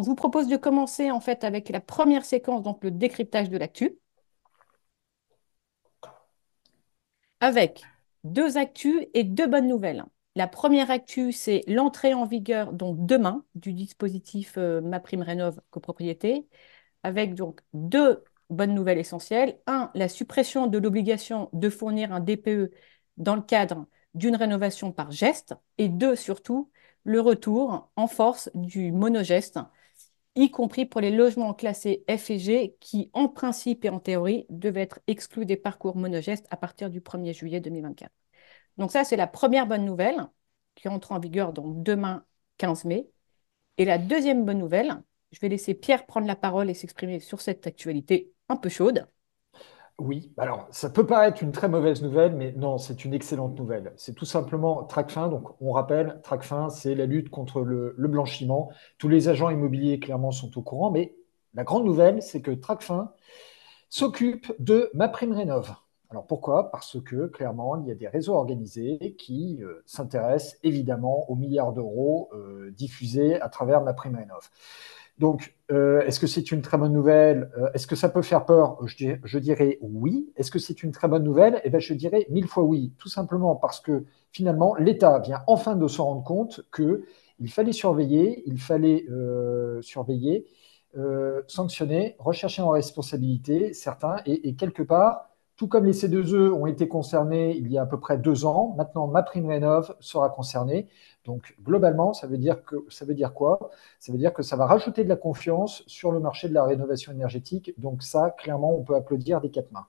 Donc, je vous propose de commencer en fait avec la première séquence, donc le décryptage de l'actu, avec deux actus et deux bonnes nouvelles. La première actu, c'est l'entrée en vigueur, donc demain, du dispositif MaPrimeRénov' copropriété, avec donc deux bonnes nouvelles essentielles. Un, la suppression de l'obligation de fournir un DPE dans le cadre d'une rénovation par geste. Et deux, surtout, le retour en force du monogeste, y compris pour les logements classés F et G, qui, en principe et en théorie, devaient être exclus des parcours monogestes à partir du 1er juillet 2024. Donc ça, c'est la première bonne nouvelle qui entre en vigueur donc demain 15 mai. Et la deuxième bonne nouvelle, je vais laisser Pierre prendre la parole et s'exprimer sur cette actualité un peu chaude. Oui, alors ça peut paraître une très mauvaise nouvelle, mais non, c'est une excellente nouvelle. C'est tout simplement Tracfin. Donc, on rappelle, Tracfin, c'est la lutte contre le blanchiment. Tous les agents immobiliers, clairement, sont au courant, mais la grande nouvelle, c'est que Tracfin s'occupe de MaPrimeRénov'. Alors pourquoi? Parce que clairement, il y a des réseaux organisés qui s'intéressent évidemment aux milliards d'euros diffusés à travers MaPrimeRénov'. Donc, est-ce que c'est une très bonne nouvelle? Est-ce que ça peut faire peur? Je dirais oui. Est-ce que c'est une très bonne nouvelle? Eh bien, je dirais mille fois oui. Tout simplement parce que finalement, l'État vient enfin de se rendre compte qu'il fallait surveiller, sanctionner, rechercher en responsabilité certains. Et quelque part, tout comme les C2E ont été concernés il y a à peu près 2 ans, maintenant MaPrimeRénov' sera concerné. Donc globalement, ça veut dire quoi? Ça veut dire que ça va rajouter de la confiance sur le marché de la rénovation énergétique. Donc ça, clairement, on peut applaudir des quatre mains.